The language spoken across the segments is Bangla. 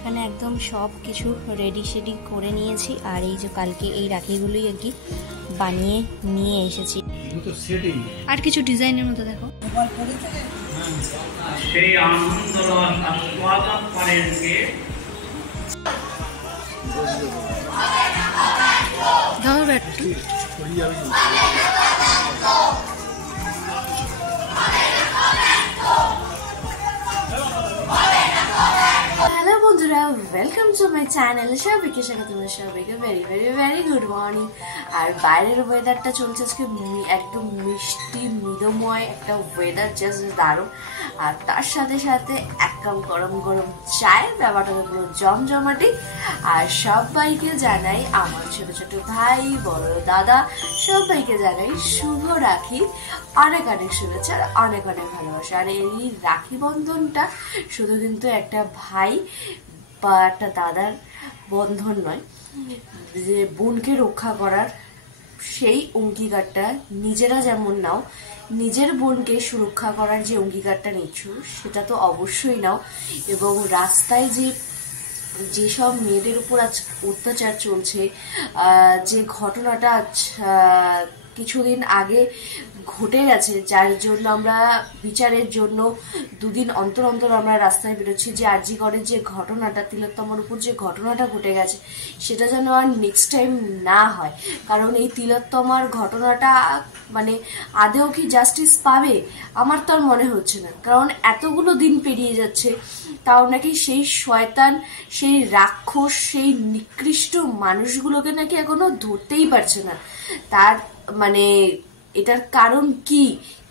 এখানে একদম সব কিছু রেডি শেডি করে নিয়েছি আর এই যে কালকে এই রাখিগুলোই আর কি বানিয়ে নিয়ে এসেছি। আর কিছু ডিজাইনের মতো দেখো সেই আনন্দ স্বাগত করেন কে দাও একটু হ্যালো বন্ধুরা, ওয়েলকাম টু মাই চ্যানেল। সবাইকে স্বাগত। তোমরা সবাইকে very very very good morning. আর বাইরের ওয়েদারটা চলছে আজকে একদম মিষ্টি মৃদুময় একটা ওয়েদার, জাস্ট দারুণ। আর তার সাথে সাথে এক কাপ গরম গরম চায়ের ব্যাপারটা পুরো জমজমাটি। আর সবাইকে জানাই, আমার ছোট ছোট ভাই বড় দাদা সবাইকে জানাই শুভ রাখি, অনেক অনেক শুভেচ্ছা আর অনেক অনেক ভালোবাসা। আর এই রাখি বন্ধনটা শুধু কিন্তু একটা ভাই বা একটা দাদার বন্ধন নয়, যে বোনকে রক্ষা করার সেই অঙ্গীকারটা নিজেরা যেমন নাও, নিজের বোনকে সুরক্ষা করার যে অঙ্গীকারটা নিচ্ছ সেটা তো অবশ্যই নাও। এবং রাস্তায় যেসব মেয়েদের উপর আজ অত্যাচার চলছে, যে ঘটনাটা কিছুদিন আগে ঘটে গেছে, যার জন্য আমরা বিচারের জন্য দুদিন অন্তর অন্তর আমরা রাস্তায় বেরোচ্ছি, যে আরজি করের যে ঘটনাটা, তিলোত্তমার উপর যে ঘটনাটা ঘটে গেছে সেটা যেন আর নেক্সট টাইম না হয়। কারণ এই তিলোত্তমার ঘটনাটা মানে আদেও কি জাস্টিস পাবে আমার তো আর মনে হচ্ছে না। কারণ এতগুলো দিন পেরিয়ে যাচ্ছে, তাও নাকি সেই শয়তান, সেই রাক্ষস, সেই নিকৃষ্ট মানুষগুলোকে নাকি এখনো ধরতেই পারছে না। তার মানে এটার কারণ কি,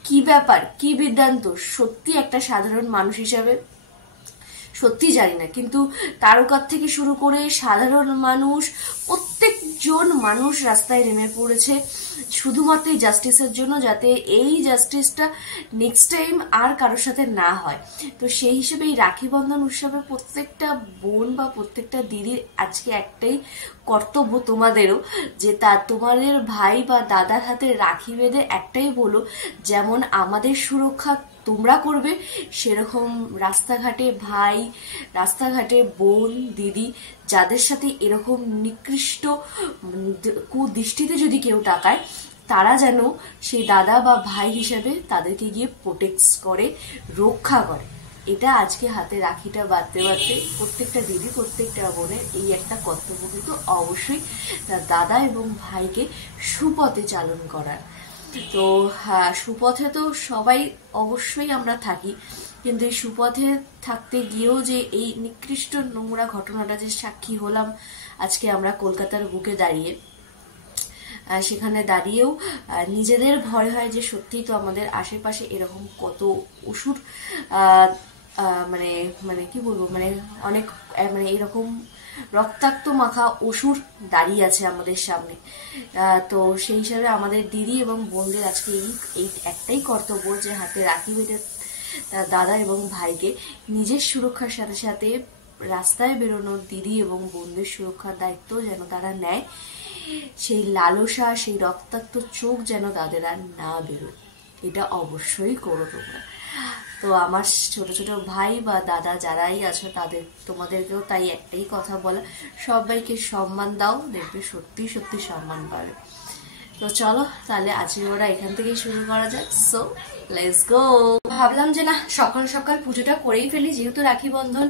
কি ব্যাপার, কি বৃত্তান্ত, সত্যি একটা সাধারণ মানুষ হিসাবে সত্যি জানি না। কিন্তু তারকার থেকে শুরু করে সাধারণ মানুষ, প্রত্যেকজন মানুষ রাস্তায় নেমে পড়েছে শুধুমাত্র এই জাস্টিসের জন্য, যাতে এই জাস্টিসটা নেক্সট টাইম আর কারোর সাথে না হয়। তো সেই হিসেবে এই রাখি বন্ধন উৎসবে প্রত্যেকটা বোন বা প্রত্যেকটা দিদির আজকে একটাই কর্তব্য, তোমাদেরও, যে তোমাদের ভাই বা দাদার হাতে রাখি বেঁধে একটাই বলো, যেমন আমাদের সুরক্ষা তোমরা করবে, সেরকম রাস্তাঘাটে ভাই, রাস্তাঘাটে বোন, দিদি, যাদের সাথে এরকম নিকৃষ্ট কুদৃষ্টিতে যদি কেউ তাকায়, তারা যেন সেই দাদা বা ভাই হিসেবে তাদেরকে গিয়ে প্রোটেক্ট করে, রক্ষা করে। এটা আজকে হাতে রাখিটা বাঁধতে বাঁধতে প্রত্যেকটা দিদি, প্রত্যেকটা বোনের এই একটা কর্তব্য কিন্তু অবশ্যই তার দাদা এবং ভাইকে সুপথে চালন করার। তো হ্যাঁ, সুপথে তো সবাই অবশ্যই আমরা থাকি, কিন্তু এই সুপথে থাকতে গিয়েও যে এই নিকৃষ্ট নোংরা ঘটনাটা যে সাক্ষী হলাম আজকে আমরা কলকাতার বুকে দাঁড়িয়ে, সেখানে দাঁড়িয়েও নিজেদের ভয় হয় যে সত্যিই তো আমাদের আশেপাশে এরকম কত অসুর, মানে মানে কি বলবো, মানে অনেক মানে এরকম রক্তাক্ত মাখা অসুর দাঁড়িয়ে আছে আমাদের সামনে। তো সেই হিসাবে আমাদের দিদি এবং বোনদের আজকে এই একটাই কর্তব্য, যে হাতে রাখি বেঁধে তার দাদা এবং ভাইকে নিজের সুরক্ষার সাথে সাথে রাস্তায় বেরোনোর দিদি এবং বোনদের সুরক্ষার দায়িত্ব যেন তারা নেয়। সেই লালসা, সেই রক্তাক্ত চোখ যেন তাদের আর না বেরোয়, এটা অবশ্যই করো তোমরা। তো আমার ছোট ছোট ভাই বা দাদা যারাই আছো, তোমাদেরকেও তাই একটাই কথা বলা, সবাইকে সম্মান দাও, দেখবে সত্যি সত্যি সম্মান পাবে। তো চলো তাহলে আজকে ওরা এখান থেকেই শুরু করা যাক। So let's go. ভাবলাম যে না, সকাল সকাল পুজোটা করেই ফেলি, যেহেতু রাখি বন্ধন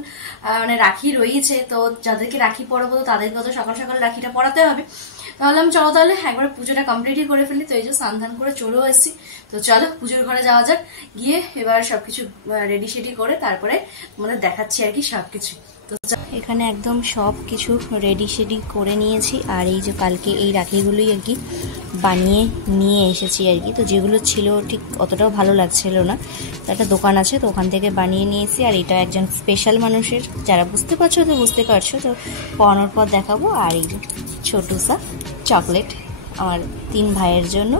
মানে রাখি রয়েছে, তো যাদেরকে রাখি পরাবো তাদেরকে তো সকাল সকাল রাখিটা পরাতে হবে। ভাবলাম চলো তাহলে একবার পুজোটা কমপ্লিটই করে ফেলি। তো এই যে স্নান করে চলেও এসেছি। তো চলো পুজোর ঘরে যাওয়া যাক, গিয়ে এবার সবকিছু রেডি সেডি করে তারপরে তোমাদের দেখাচ্ছি আর কি সবকিছু। তো এখানে একদম সব কিছু রেডি শেডি করে নিয়েছি আর এই যে কালকে এই রাখিগুলোই আর কি বানিয়ে নিয়ে এসেছি আর কি। তো যেগুলো ছিল ঠিক অতটাও ভালো লাগছিল না, তো একটা দোকান আছে, তো ওখান থেকে বানিয়ে নিয়েছি। আর এটা একজন স্পেশাল মানুষের, যারা বুঝতে পারছো তো বুঝতে পারছো, তো পরানোর পর দেখাবো। আর এই যে ছোটসা চকলেট আমার 3 ভাইয়ের জন্য,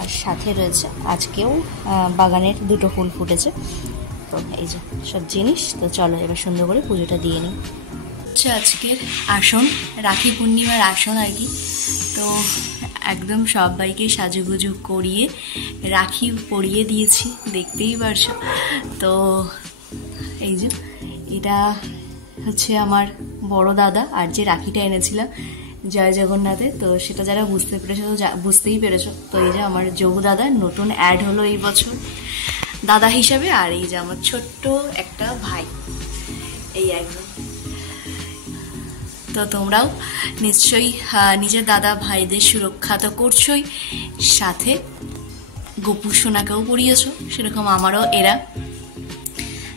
আর সাথে রয়েছে আজকেও বাগানের 2টো ফুল ফুটেছে। তো এই যে সব জিনিস। তো চলো এবার সুন্দর করে পুজোটা দিয়ে নিই। আজকের আসন, রাখি পূর্ণিমার আসন আর কি। তো একদম সবাইকে সাজুগুজু করিয়ে রাখি পরিয়ে দিয়েছি, দেখতেই পারছো। তো এই যে এটা হচ্ছে আমার বড় দাদা, আর যে রাখিটা এনেছিলাম জয় জগন্নাথে, তো সেটা যারা বুঝতে পেরেছো তো বুঝতেই পেরেছো। তো এই যে আমার যোগু দাদা নতুন অ্যাড হলো এই বছর দাদা হিসাবে, আর এই যে আমার ছোট্ট একটা ভাই, এই একদম। তো তোমরাও নিশ্চয়ই নিজের দাদা ভাইদের সুরক্ষা তো করছোই, সাথে গোপু সোনাকেও পড়িয়েছো, সেরকম আমারও এরা।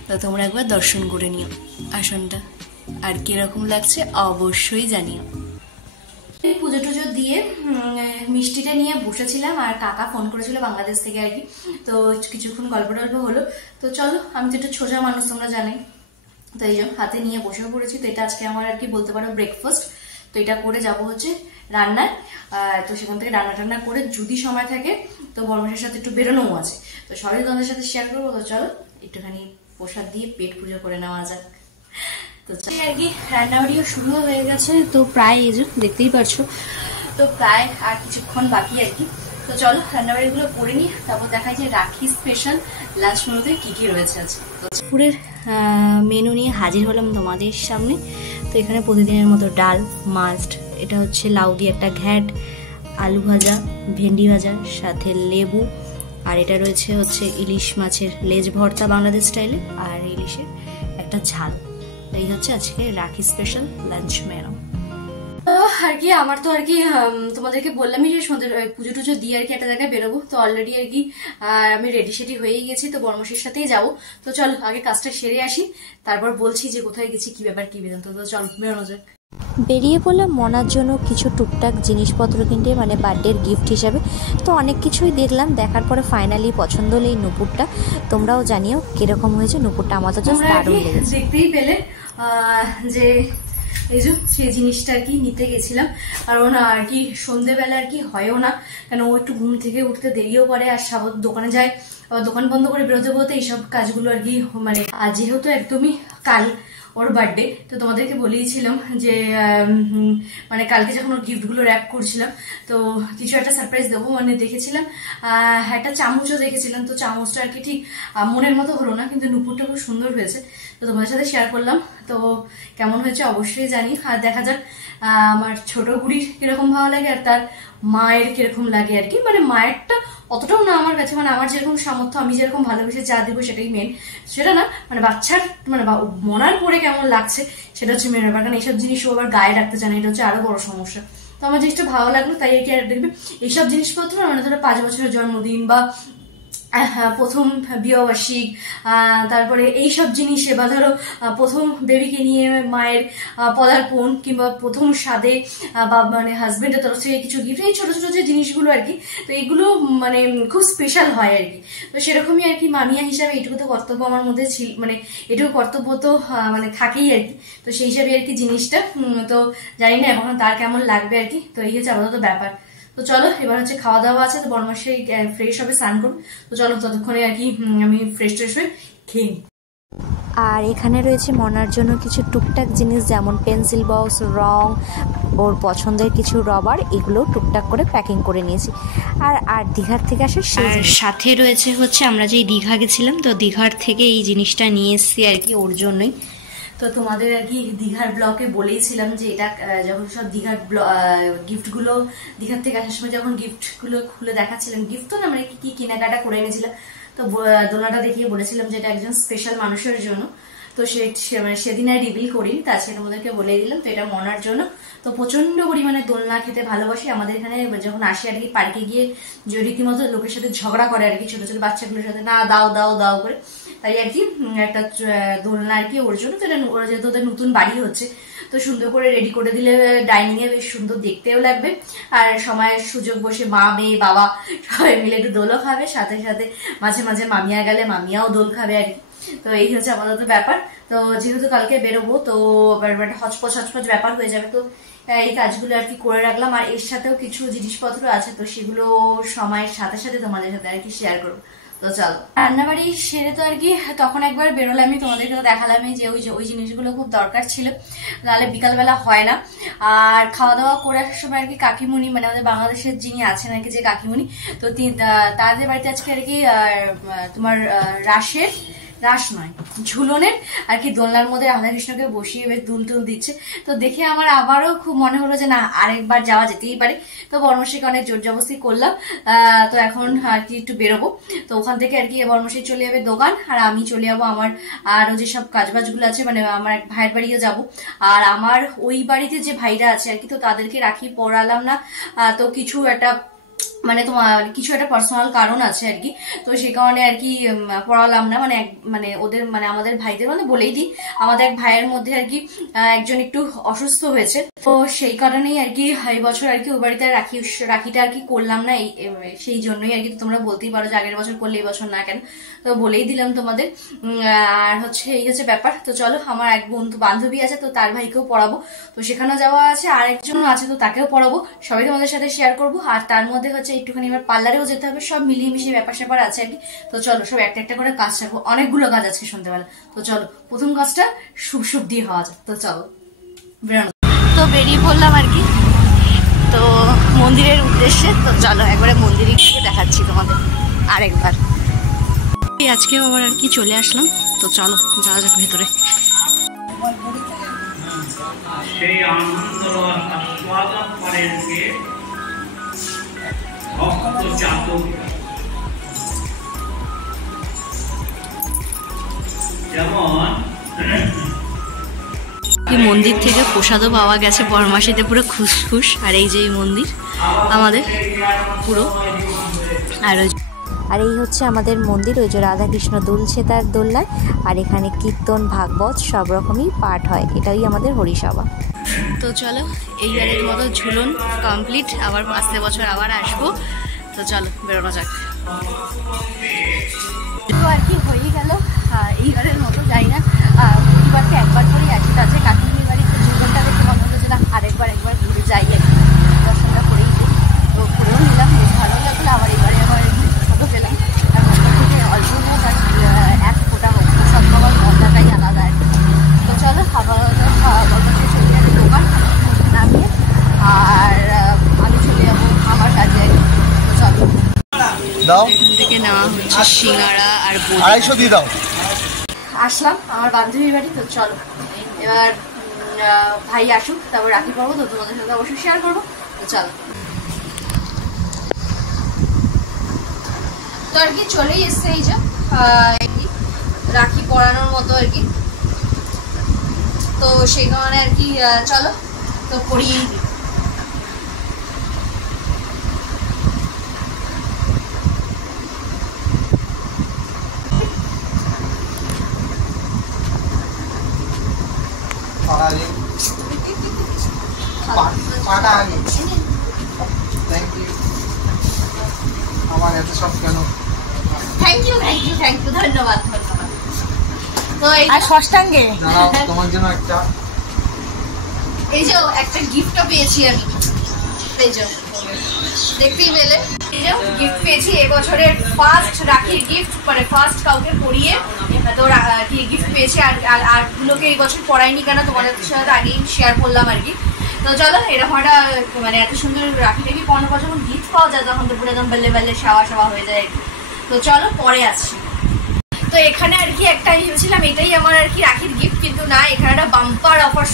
তো তোমরা একবার দর্শন করে নিও আসনটা, আর কিরকম লাগছে অবশ্যই জানিও। পুজো টুজো দিয়ে মিষ্টিটা নিয়ে বসেছিলাম, আর কাকা ফোন করেছিল বাংলাদেশ থেকে আর কি। তো কিছুক্ষণ গল্প টল্প হলো। তো চলো, আমি তো একটু সোজা মানুষ তোমরা জানাই, তো এই জন্য হাতে নিয়ে বসে পড়েছি। তো এটা আজকে আমার আর কি বলতে পারো ব্রেকফাস্ট। তো এটা করে যাব হচ্ছে রান্নায়। তো সেখান থেকে রান্না টান্না করে যদি সময় থাকে তো বর্মশের সাথে একটু বেরোনোও আছে, তো সবাই তোমাদের সাথে শেয়ার করবো। তো চলো একটুখানি প্রসাদ দিয়ে পেট পুজো করে নেওয়া যাক। তো আর কি রান্নাবাড়িও শুরু হয়ে গেছে, তো প্রায় এই যে দেখতেই পারছো, তো প্রায় আর কিছুক্ষণ বাকি আর কি। তো চলো রান্নাবাড়িগুলো করে নিই, তারপর দেখাই যে রাখি স্পেশাল লাঞ্চ মেনুতে কি কি রয়েছে আছে। তো দুপুরের মেনু নিয়ে হাজির হলাম তোমাদের সামনে। তো এখানে প্রতিদিনের মতো ডাল মাস্ট, এটা হচ্ছে লাউ দিয়ে একটা ঘ্যাট, আলু ভাজা, ভেন্ডি ভাজা, সাথে লেবু, আর এটা রয়েছে হচ্ছে ইলিশ মাছের লেজ ভর্তা বাংলাদেশ স্টাইলে, আর ইলিশের একটা ঝাল। এই হচ্ছে আজকে রাখি স্পেশাল লাঞ্চ মেনু। তো আর কি আমার তো আর কি তোমাদেরকে বললামই যে সন্ধ্যে পুজো টুজো দিয়ে আর কি একটা জায়গায় বেরোবো। তো অলরেডি আর কি আমি রেডি সেডি হয়েই গেছি, তো বর্মশের সাথেই যাবো। তো চল আগে কাজটা সেরে আসি, তারপর বলছি যে কোথায় গেছি, কি ব্যাপার কি বেদান্ত। তো চল বেরোনো যাক। বেরিয়ে পড়লাম মনার জন্য কিছু টুকটাক জিনিসপত্র কিনতে, মানে বার্থডের গিফট হিসাবে। তো অনেক কিছুই দেখলাম, দেখার পরে ফাইনালি পছন্দ হলো এই নুপুরটা। তোমরাও জানিও কিরকম হয়েছে নুপুরটা, আমার তো জাস্ট দারুণ লেগেছে। দেখতেই পেলে যে এই যে সেই জিনিসটা আর কি নিতে গেছিলাম, কারণ আর কি সন্ধ্যেবেলা আর কি হয়ও না, কেন ও একটু ঘুম থেকে উঠতে দেরিও করে, আর সাবত দোকানে যায়, আবার দোকান বন্ধ করে বেরোতে বেরোতে এইসব কাজগুলো আর কি মানে। আর যেহেতু একদমই কাল ওর বার্থডে, তো তোমাদেরকে বলেইছিলাম যে মানে কালকে যখন ওর গিফটগুলো র্যাপ করছিলাম তো কিছু একটা সারপ্রাইজ দেবো, মানে দেখেছিলাম একটা চামচও দেখেছিলাম। তো চামচটা আর কি ঠিক মনের মতো হলো না, কিন্তু নুপুরটা খুব সুন্দর হয়েছে, তো তোমাদের সাথে শেয়ার করলাম। তো কেমন হয়েছে অবশ্যই জানি, আর দেখা যাক আমার ছোট বুড়ির কিরকম ভালো লাগে আর তার মায়ের কিরকম লাগে আর কি। মানে মায়েরটা অতটাও না আমার কাছে, মানে আমার যেরকম সামর্থ্য আমি যেরকম ভালোবেসে যা দিব সেটাই মেন, সেটা না মানে বাচ্চার মানে মনার পরে কেমন লাগছে সেটা হচ্ছে মেন ব্যাপার। কারণ এইসব জিনিস ও আবার গায়ে রাখতে চায় না, এটা হচ্ছে আরো বড় সমস্যা। তো আমার জিনিসটা ভালো লাগলো, তাই আর কি। আর দেখবে এইসব জিনিসপত্র মানে ধরো 5 বছরের জন্মদিন বা প্রথম বিবাহবার্ষিক, তারপরে এইসব জিনিসে, বা ধরো প্রথম বেবিকে নিয়ে মায়ের পদার্পণ, কিংবা প্রথম স্বাদে, বা মানে হাজবেন্ডের তরফ থেকে কিছু গিফট, এই ছোট ছোট যে জিনিসগুলো আর কি, তো এইগুলো মানে খুব স্পেশাল হয় আর কি। তো সেরকমই আর কি মামিয়া হিসাবে এইটুকু তো কর্তব্য আমার মধ্যে ছিল, মানে এটুকু কর্তব্য তো মানে থাকেই আর কি। তো সেই হিসাবে আর কি জিনিসটা, তো জানি না এখন তার কেমন লাগবে আর কি। তো এই হচ্ছে আপাতত ব্যাপার। তো চলো এবার হচ্ছে খাওয়া দাওয়া আছে, তো বর্মাসে ফ্রেশ হবে, স্নান করুন। তো চলো ততক্ষণে আর কি আমি ফ্রেশ ট্রেশ হয়ে খেয়ে। আর এখানে রয়েছে মনার জন্য কিছু টুকটাক জিনিস, যেমন পেন্সিল বক্স, রং, ওর পছন্দের কিছু রবার, এগুলো টুকটাক করে প্যাকিং করে নিয়েছি। আর দীঘার থেকে আসে সাথে রয়েছে হচ্ছে আমরা যে দীঘা গেছিলাম, তো দীঘার থেকে এই জিনিসটা নিয়ে এসেছি আর কি ওর জন্যই। তো তোমাদের আর কি দীঘার ব্লগে বলেইছিলাম যে এটা যখন সব দীঘার গিফটগুলো দীঘার থেকে আসার সময় যখন গিফটগুলো খুলে দেখাচ্ছিলাম, গিফট তো না মানে কি কেনাকাটা করে এনেছিলাম, তো দোলনাটা দেখিয়ে বলেছিলাম যে এটা একজন স্পেশাল মানুষের জন্য। তো সেদিন আর রিভিল করিনি, তা সেটা তোমাদেরকে বলে দিলাম। তো এটা মনার জন্য। তো প্রচন্ড পরিমাণে দোলনা খেতে ভালোবাসি। আমাদের এখানে যখন আসি আর কি পার্কে গিয়ে যে রীতিমতো লোকের সাথে ঝগড়া করে আর কি, ছোট ছোট বাচ্চাগুলোর সাথে, না দাও দাও দাও করে। তাই আর কি একটা দোলনা আর কি ওর জন্য। তো এটা ওরা যেহেতু ওদের নতুন বাড়ি হচ্ছে, তো সুন্দর করে রেডি করে দিলে ডাইনিং এ বেশ সুন্দর দেখতেও লাগবে, আর সময়ের সুযোগ বসে মা মেয়ে বাবা সবাই মিলে একটু দোলও খাবে, সাথে সাথে মাঝে মাঝে মামিয়া গেলে মামিয়াও দোল খাবে আর কি। তো এই হচ্ছে আপাতত ব্যাপার। তো যেহেতু কালকে বেরোবো, তো হচপচ হচপচ ব্যাপার হয়ে যাবে, তো এই কাজগুলো আর কি করে রাখলাম। আর এর সাথেও কিছু জিনিসপত্র আছে, তো সেগুলো সময়ের সাথে সাথে তোমাদের সাথে আর কি শেয়ার করবো। তো চলো রান্নাবাড়ি সেরে তো আর কি তখন একবার বেরোলামই, তোমাদেরকে তো দেখালামই যে ওই জিনিসগুলো খুব দরকার ছিল, নাহলে বিকালবেলা হয় না। আর খাওয়া দাওয়া করে আসার সময় আর কি কাকিমুনি, মানে আমাদের বাংলাদেশের যিনি আছেন আর কি যে কাকিমুনি, তো তাদের বাড়িতে আজকে আর কি তোমার রাসের রাস নয়, ঝুলনের আর কি দোলনার মধ্যে রাধাকৃষ্ণকে বসিয়ে বেশ দুল টুল দিচ্ছে। তো দেখে আমার আবারও খুব মনে হলো যে না আরেকবার যাওয়া যেতেই পারে। তো বর্মশাইকে অনেক জোর জবরদস্তি করলাম। তো এখন আর কি একটু বেরোবো। তো ওখান থেকে আর কি বর্মশাই চলে যাবে দোকান, আর আমি চলে যাবো আমার আরো যেসব কাজবাজগুলো আছে, মানে আমার এক ভাইয়ের বাড়িও যাবো। আর আমার ওই বাড়িতে যে ভাইরা আছে আর কি, তো তাদেরকে রাখি পরালাম না। তো কিছু একটা মানে তোমার কিছু একটা পার্সোনাল কারণ আছে আর কি, তো সেই কারণে আর কি পড়ালাম না। মানে ওদের মানে আমাদের ভাইদের মানে বলেই দিই, আমাদের এক ভাইয়ের মধ্যে আর কি একজন একটু অসুস্থ হয়েছে। তো সেই কারণেই আর কি এই বছর আর কি ওই বাড়িতে রাখিটা আর কি করলাম না। সেই জন্যই আর কি তোমরা বলতেই পারো যে আগের বছর করলে এই বছর না কেন, তো বলেই দিলাম তোমাদের। আর হচ্ছে এই হচ্ছে ব্যাপার। তো চলো, আমার এক বান্ধবী আছে, তো তার ভাইকেও পড়াবো, তো সেখানেও যাওয়া আছে। আরেকজনও আছে, তো তাকেও পড়াবো, সবাই তোমাদের সাথে শেয়ার করবো। আর তার মধ্যে হচ্ছে একটুখানি এবার পার্লারেও যেতে হবে, সব মিলিয়ে মিশিয়ে ব্যাপার স্যাপার আছে আর কি। তো চলো সব একটা একটা করে কাজ থাকবো, অনেকগুলো কাজ আজকে সন্ধ্যেবেলা। তো চলো প্রথম কাজটা শুভ শুভ দিয়ে হওয়া যায়। তো চলো বেরোনো। তো বেরিয়ে পড়লাম আর কি, তো মন্দিরের উদ্দেশ্যে। তো চলো একবারে মন্দিরে গিয়ে দেখাচ্ছি তোমাদের আরেকবার। আজকেও আবার আর কি চলে আসলাম। তো চলো যাওয়া যাক ভেতরে। সেই আনন্দ আস্বাদন করেন কে ভক্ত চাতক, যেমন কি মন্দির থেকে প্রসাদও পাওয়া গেছে বরমাসিতে, পুরো খুশখুশ। আর এই যে এই মন্দির আমাদের পুরো, আর এই হচ্ছে আমাদের মন্দির। ওই যে রাধাকৃষ্ণ দুলছে তার দোলনায়, আর এখানে কীর্তন ভাগবত সব রকমই পাঠ হয়, এটাই আমাদের হরিসভা। তো চলো এই ইয়ারের মতো ঝুলন কমপ্লিট, আবার আসতে বছর আবার আসবো। তো চলো বেরোনো যাক। তো আর কি হয়ে গেল এইবারের মতো, যাই না প্রতিবারকে একবার করেই আসি। তাতে কাকিমির বাড়িতে ঝুলনটা দেখে মনে হলো যে না একবার ঘুরে যাই আর কি, দর্শনটা করেই যাই। তো ঘুরেও নিলাম, বেশ ভালো লাগলো। আবার এবারে আমার ফটো পেলাম, আর মন্দির থেকে অল্প না বাট এক ফোটা হোক, সব আমার মজাটাই আলাদা আর কি। তো চলো আবার বলতে চলে যাবে দোকান নামিয়ে, আর আমি চলে যাবো আমার কাজে আর কি। তো চলো এখান থেকে নেওয়া হচ্ছে সিঙ্গারা আর 250 দিয়ে দাও। আসলাম আমার বান্ধবীর বাড়ি। তো চলো এবার ভাই আসুক, তারপর রাখি পড়বো, তো তোমাদের সাথে অবশ্যই শেয়ার করবো। তো চলো। তো আর কি চলেই এসছে এই যে রাখি পরানোর মতো আর কি। তো সেই কারণে আর কি চলো তো পরিয়েই দিই। আমার এত সব কেন? থ্যাংক ইউ ধন্যবাদ। তো এই ষষ্ঠাঙ্গে তোমার জন্য একটা এই যে একটা গিফটও পেয়েছি আমি, এই যে দেখতেই পেলে, এই যে গিফট পেয়েছি এবছরের ফার্স্ট রাখির গিফট, মানে ফার্স্ট কাউকে পরিয়ে তো গিফট পেয়েছি। আর গুলোকে এই বছর পড়াইনি কেন তোমাদের সাথে আগেই শেয়ার করলাম আর কি। তো চলো এরকম একটা মানে এত সুন্দর রাখিটা কি পনেরো বছর যখন গিফট পাওয়া যায় তখন তো পুরো একদম বেলে বেলে সাওয়া হয়ে যায়। তো চলো পরে আসছি। তো এখানে আর কি একটা আমি ভেবেছিলাম এটাই আমার আর কি রাখির গিফট, কিন্তু না, এখানে একটা বাম্পার অফার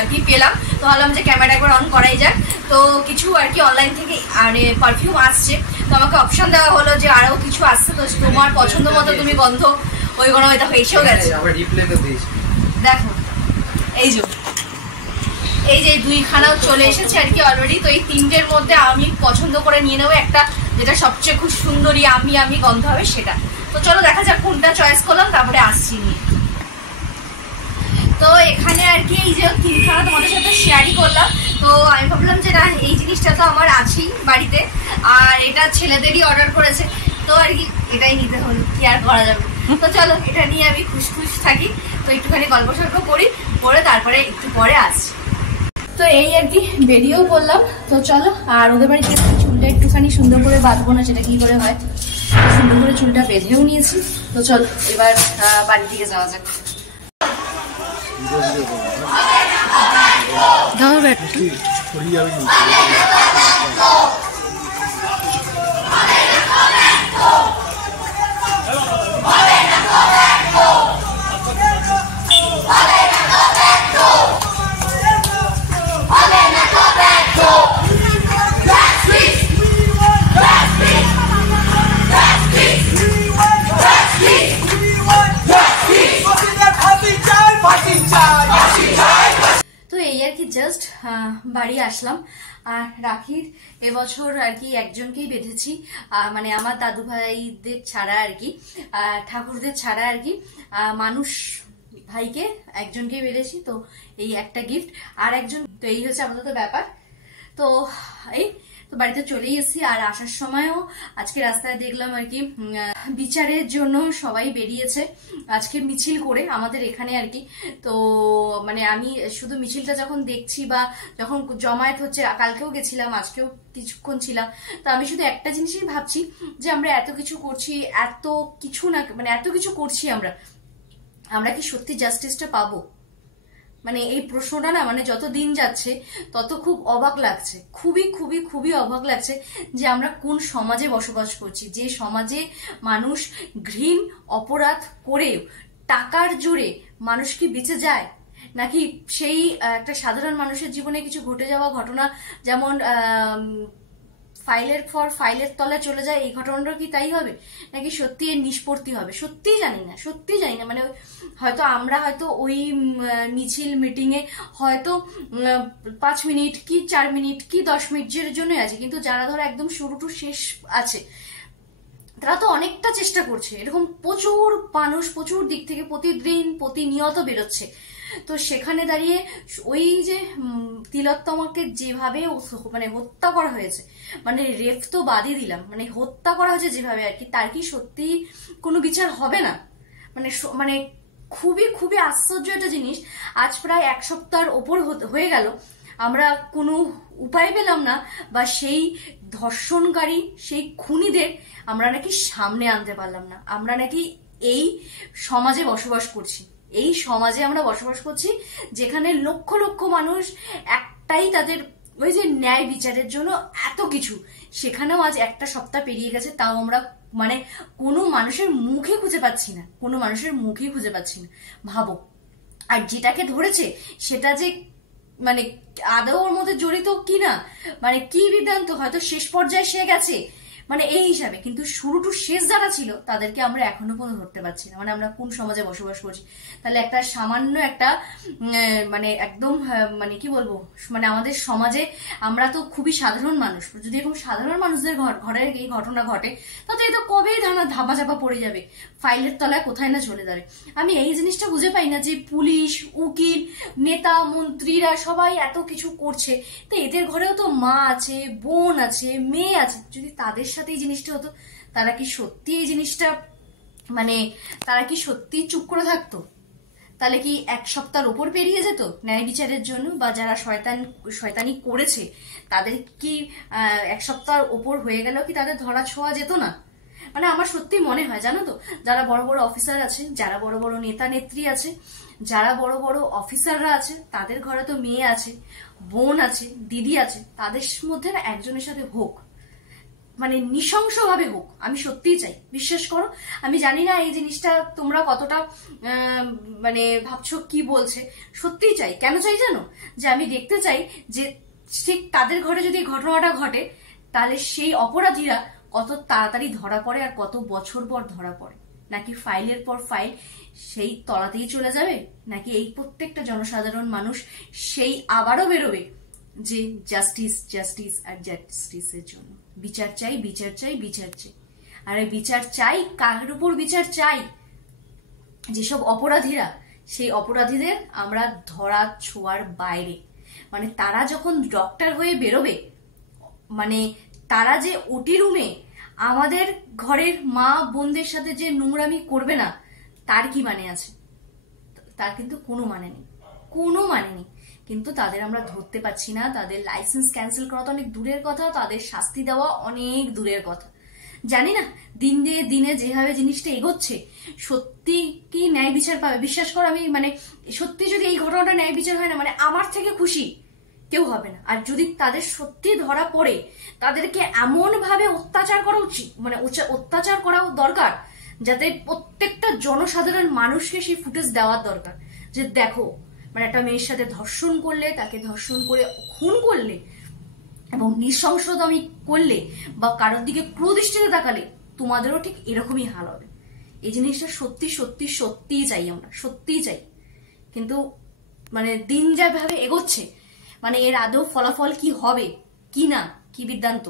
আর কি পেলাম। তো ভাবলাম যে ক্যামেরা একবার অন করাই যাক। তো কিছু আর কি অনলাইন থেকে মানে পারফিউম আসছে, তো আমাকে অপশন দেওয়া হলো যে আরও কিছু আসছে, তো তোমার পছন্দ মতো তুমি গন্ধ ওই কোনো দেখো এসেও গেছে। দেখো এই যে দুইখানাও চলে এসেছে আর কি অলরেডি। তো এই তিনটের মধ্যে আমি পছন্দ করে নিয়ে নেবো একটা, যেটা সবচেয়ে খুব সুন্দরী আমি গন্ধ হবে সেটা। তো চলো দেখা যাক কোনটা চয়েস করলাম, তারপরে আসছি নিয়ে। তো এখানে আর কি এই যে তিনখানা তোমাদের সাথে শেয়ারই করলাম। তো আমি ভাবলাম যে না এই জিনিসটা তো আমার আছেই বাড়িতে, আর এটা ছেলেদেরই অর্ডার করেছে, তো আর কি এটাই নিতে হলো, কি আর করা যাবে। তো চলো এটা নিয়ে আমি খুশ থাকি। তো একটুখানি গল্প সল্প করি, করে তারপরে একটু পরে আসছি। তো এই আর কি বেরিয়েও পড়লাম। তো চলো, আর ওদের বাড়িতে চুলটা একটুখানি সুন্দর করে বাঁধবো না, সেটা কি করে হয়, সুন্দর করে চুলটা বেঁধেও নিয়েছি। তো চলো এবার বাড়ির দিকে যাওয়া যাক। ধর ব্যাটটা আর কি জাস্ট বাড়ি আসলাম। আর রাখির এবছর আর কি একজনকেই বেঁধেছি, মানে আমার দাদু ভাইদের ছাড়া আর কি, ঠাকুরদের ছাড়া আর কি, মানুষ ভাইকে একজনকেই বেঁধেছি। তো এই একটা গিফট আর একজন, তো এই হচ্ছে আপাতত ব্যাপার। তো এই তো বাড়িতে চলেই এসেছি। আর আসার সময়ও আজকে রাস্তায় দেখলাম আর কি বিচারের জন্য সবাই বেরিয়েছে আজকে মিছিল করে আমাদের এখানে আর কি। তো মানে আমি শুধু মিছিলটা যখন দেখছি বা যখন জমায়েত হচ্ছে, কালকেও গেছিলাম, আজকেও কিছুক্ষণ ছিলাম, তো আমি শুধু একটা জিনিসই ভাবছি যে আমরা এত কিছু করছি, এত কিছু না মানে এত কিছু করছি, আমরা কি সত্যি জাস্টিসটা পাবো? মানে এই প্রশ্নটা না, মানে যত দিন যাচ্ছে তত খুব অবাক লাগছে, খুবই খুবই খুবই অবাক লাগছে যে আমরা কোন সমাজে বসবাস করছি, যে সমাজে মানুষ ঘৃণ অপরাধ করেও টাকার জোরে মানুষ কি বেঁচে যায়, নাকি সেই একটা সাধারণ মানুষের জীবনে কিছু ঘটে যাওয়া ঘটনা যেমন ফাইলের তলায় চলে যায়, এই ঘটনাটা কি তাই হবে, নাকি সত্যি এর নিষ্পত্তি হবে? সত্যিই জানি না। মানে হয়তো আমরা হয়তো ওই মিছিল মিটিং এ হয়তো 5 মিনিট কি 4 মিনিট কি 10 মিনিটের জন্য আছে, কিন্তু যারা ধরো একদম শুরু টু শেষ আছে তারা তো অনেকটা চেষ্টা করছে। এরকম প্রচুর মানুষ প্রচুর দিক থেকে প্রতিদিন প্রতিনিয়ত বেরোচ্ছে। তো সেখানে দাঁড়িয়ে ওই যে তিলোত্তমাকে যেভাবে মানে হত্যা করা হয়েছে, মানে রেপ তো বাদই দিলাম, মানে হত্যা করা হয়েছে যেভাবে আর কি, তার কি সত্যি কোনো বিচার হবে না? মানে খুবই খুবই আশ্চর্য একটা জিনিস। আজ প্রায় 1 সপ্তাহের ওপর হয়ে গেল, আমরা কোনো উপায় পেলাম না, বা সেই ধর্ষণকারী সেই খুনিদের আমরা নাকি সামনে আনতে পারলাম না। আমরা নাকি এই সমাজে বসবাস করছি, এই সমাজে আমরা বসবাস করছি যেখানে লক্ষ লক্ষ মানুষ একটাই তাদের ওই যে ন্যায় বিচারের জন্য এত কিছু, সেখানেও আজ 1 সপ্তাহ পেরিয়ে গেছে, তাও আমরা মানে কোনো মানুষের মুখে খুঁজে পাচ্ছি না, কোনো মানুষের মুখেই খুঁজে পাচ্ছি না। ভাবো, আর যেটাকে ধরেছে সেটা যে মানে আদৌ ওর মধ্যে জড়িত কিনা, মানে কি বিদ্যান্ত, হয়তো শেষ পর্যায়ে সে গেছে, মানে এই হিসাবে। কিন্তু শুরু টু শেষ যারা ছিল তাদেরকে আমরা এখনো পর্যন্ত ধরতে পারছি না। মানে আমরা কোন সমাজে বসবাস করছি? তাহলে একটা সামান্য একটা মানে একদম মানে কি বলবো, মানে আমাদের সমাজে আমরা তো খুবই সাধারণ মানুষ, যদি এরকম সাধারণ মানুষদের ঘরের এই ঘটনা ঘটে তাতে তো কবেই ধাপা চাপা পড়ে যাবে, ফাইলের তলায় কোথায় না চলে যাবে। আমি এই জিনিসটা বুঝে পাই না যে পুলিশ, উকিল, নেতা, মন্ত্রীরা সবাই এত কিছু করছে, তো এদের ঘরেও তো মা আছে, বোন আছে, মেয়ে আছে। যদি তাদের সাথে এই জিনিসটা হতো, তারা কি সত্যি এই জিনিসটা মানে তারা কি সত্যি চুপ করে থাকতো? তাহলে কি 1 সপ্তাহের ওপর পেরিয়ে যেত ন্যায় বিচারের জন্য? বা যারা শয়তানি করেছে তাদের কি 1 সপ্তাহের ওপর হয়ে গেল কি তাদের ধরা ছোঁয়া যেত না? মানে আমার সত্যি মনে হয়, জানো তো, যারা বড় বড় অফিসার আছে, যারা বড় বড় নেতা নেত্রী আছে, যারা বড় বড় অফিসাররা আছে, তাদের ঘরে তো মেয়ে আছে, বোন আছে, দিদি আছে, তাদের মধ্যে না একজনের সাথে হোক, মানে নৃশংসভাবে হোক, আমি সত্যিই চাই। বিশ্বাস করো, আমি জানি না এই জিনিসটা তোমরা কতটা মানে ভাবছো কি বলছে, সত্যিই চাই। কেন চাই জানো? যে আমি দেখতে চাই যে ঠিক তাদের ঘরে যদি ঘটনাটা ঘটে, তাহলে সেই অপরাধীরা কত তাড়াতাড়ি ধরা পড়ে আর কত বছর পর ধরা পড়ে, নাকি ফাইলের পর ফাইল সেই তলাতেই চলে যাবে, নাকি এই প্রত্যেকটা জনসাধারণ মানুষ সেই আবারও বেরোবে যে জাস্টিস জাস্টিস আর জাস্টিসের জন্য বিচার চাই, বিচার চাই, বিচার চাই। আরে বিচার চাই কার উপর বিচার চাই? যেসব অপরাধীরা, সেই অপরাধীদের আমরা ধরা ছোঁয়ার বাইরে। মানে তারা যখন ডক্টর হয়ে বেরোবে, মানে তারা যে ওটি রুমে আমাদের ঘরের মা বোনদের সাথে যে নোংরামি করবে না, তার কি মানে আছে? তার কিন্তু কোনো মানে নেই, কোনো মানে নেই। কিন্তু তাদের আমরা ধরতে পারছি না, তাদের লাইসেন্স ক্যান্সেল করা তো অনেক দূরের কথা, তাদের শাস্তি দেওয়া অনেক দূরের কথা। জানি না দিন দিয়ে দিনে যেভাবে জিনিসটা এগোচ্ছে, সত্যি কি ন্যায় বিচার পাবে? বিশ্বাস করো, আমি মানে সত্যি যদি এই ঘটনাটা ন্যায় বিচার হয় না, মানে আমার থেকে খুশি কেউ হবে না। আর যদি তাদের সত্যি ধরা পড়ে, তাদেরকে এমন ভাবে অত্যাচার করা উচিত, মানে অত্যাচার করা দরকার, যাতে প্রত্যেকটা জনসাধারণ মানুষকে সেই ফুটেজ দেওয়ার দরকার যে দেখো, মানে একটা মেয়ের সাথে ধর্ষণ করলে, তাকে ধর্ষণ করে খুন করলে এবং নৃশংসতামি করলে বা কারোর দিকে ক্রোধদৃষ্টিতে তাকালে তোমাদেরও ঠিক এরকমই হাল হবে। এই জিনিসটা সত্যি সত্যি সত্যিই চাই, আমরা সত্যিই চাই। কিন্তু মানে দিন যেভাবে এগোচ্ছে, মানে এর আদৌ ফলাফল কি হবে কি না, কি বৃত্তান্ত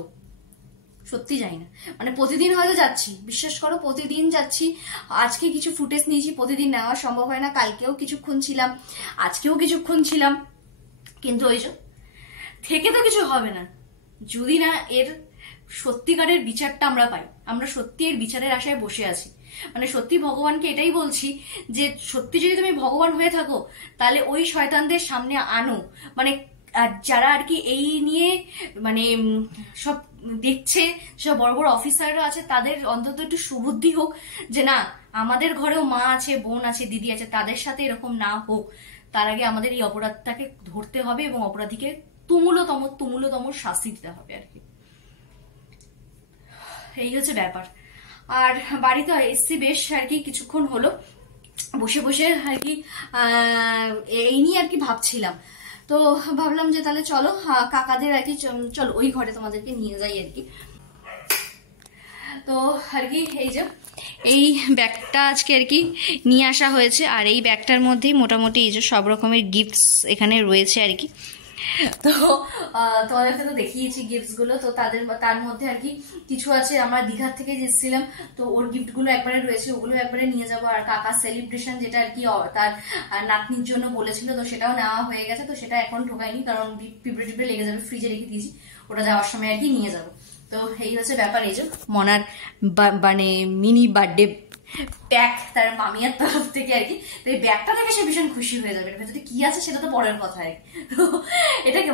সত্যি জানি না। মানে প্রতিদিন হয়তো যাচ্ছি, বিশ্বাস করো প্রতিদিন যাচ্ছি। আজকে কিছু ফুটেজ নিয়েছি, প্রতিদিন নেওয়া সম্ভব হয় না। কালকেও কিছুক্ষণ ছিলাম, আজকেও কিছুক্ষণ ছিলাম, কিন্তু ওই যে থেকে তো কিছু হবে না যদি না এর সত্যিকারের বিচারটা আমরা পাই। আমরা সত্যি এর বিচারের আশায় বসে আছি। মানে সত্যি ভগবানকে এটাই বলছি যে সত্যি যদি তুমি ভগবান হয়ে থাকো তাহলে ওই শয়তানদের সামনে আনো। মানে যারা আর কি এই নিয়ে মানে সব দেখছে, সব বড় বড় অফিসাররা আছে, তাদের অন্তত একটু সুবুদ্ধি হোক যে না, আমাদের ঘরেও মা আছে, বোন আছে, দিদি আছে, তাদের সাথে এরকম না হোক। তার আগে আমাদের এই অপরাধটাকে ধরতে হবে এবং অপরাধীকে তুমুলতম শাস্তি দিতে হবে আর কি। এই হচ্ছে ব্যাপার। আর বাড়িতে এসছি বেশ আর কি কিছুক্ষণ হলো, বসে বসে আর কি এই নিয়ে আর কি ভাবছিলাম। তো ভাবলাম যে তাহলে চলো কাকাদের আর কি, চলো ওই ঘরে তোমাদেরকে নিয়ে যাই আর কি। তো আর কি এই যে এই ব্যাগটা আজকে আর কি নিয়ে আসা হয়েছে, আর এই ব্যাগটার মধ্যেই মোটামুটি এই যে সব রকমের গিফটস এখানে রয়েছে আর কি। তো তোমাদেরকে তো দেখিয়েছি গিফটস গুলো, তো তার মধ্যে আর কি কিছু আছে আমরা দীঘার থেকে এসেছিলাম, তো ওর গিফট গুলো একবারে রয়েছে, ওগুলো একবারে নিয়ে যাবো। আর কাকার সেলিব্রেশন যেটা আর কি তার নাতনির জন্য বলেছিল, তো সেটাও নেওয়া হয়ে গেছে। তো সেটা এখন ঢোকায়নি কারণ পিঁপড়ে টিপড়ে লেগে যাবে, ফ্রিজে রেখে দিয়েছি, ওটা যাওয়ার সময় আর কি নিয়ে যাবো। তো এই হচ্ছে ব্যাপার। এই যে মনার মানে মিনি বার্থডে প্যাক তার মামিয়ার তরফ থেকে আর কি। তো এই ব্যাগটা দেখে সে ভীষণ খুশি হয়ে যাবে। ভেতরে কি আছে সেটা তো পরের কথা আর কি। এটা কি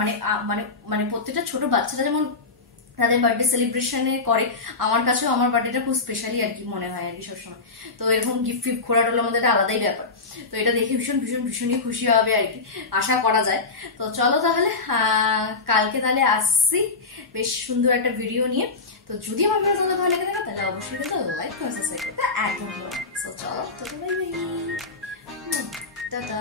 মানে মানে মানে প্রত্যেকটা ছোট বাচ্চারা যেমন তাদের বার্থডে সেলিব্রেশনে করে, আমার কাছেও আমার বার্থডেটা খুব স্পেশালি আর কি মনে হয় আর কি সবসময়। তো এরকম গিফট ফিফট ঘোরা টোলার মধ্যে একটা আলাদাই ব্যাপার। তো এটা দেখে ভীষণই খুশি হবে আর কি, আশা করা যায়। তো চলো তাহলে কালকে তাহলে আসছি বেশ সুন্দর একটা ভিডিও নিয়ে। তো যদি আমার ভিডিও তোমাদের ভালো লেগে থাকে তাহলে অবশ্যই কিন্তু লাইক করে সাবস্ক্রাইব করতে একদম ভুলো না। তো চলো, টাটা।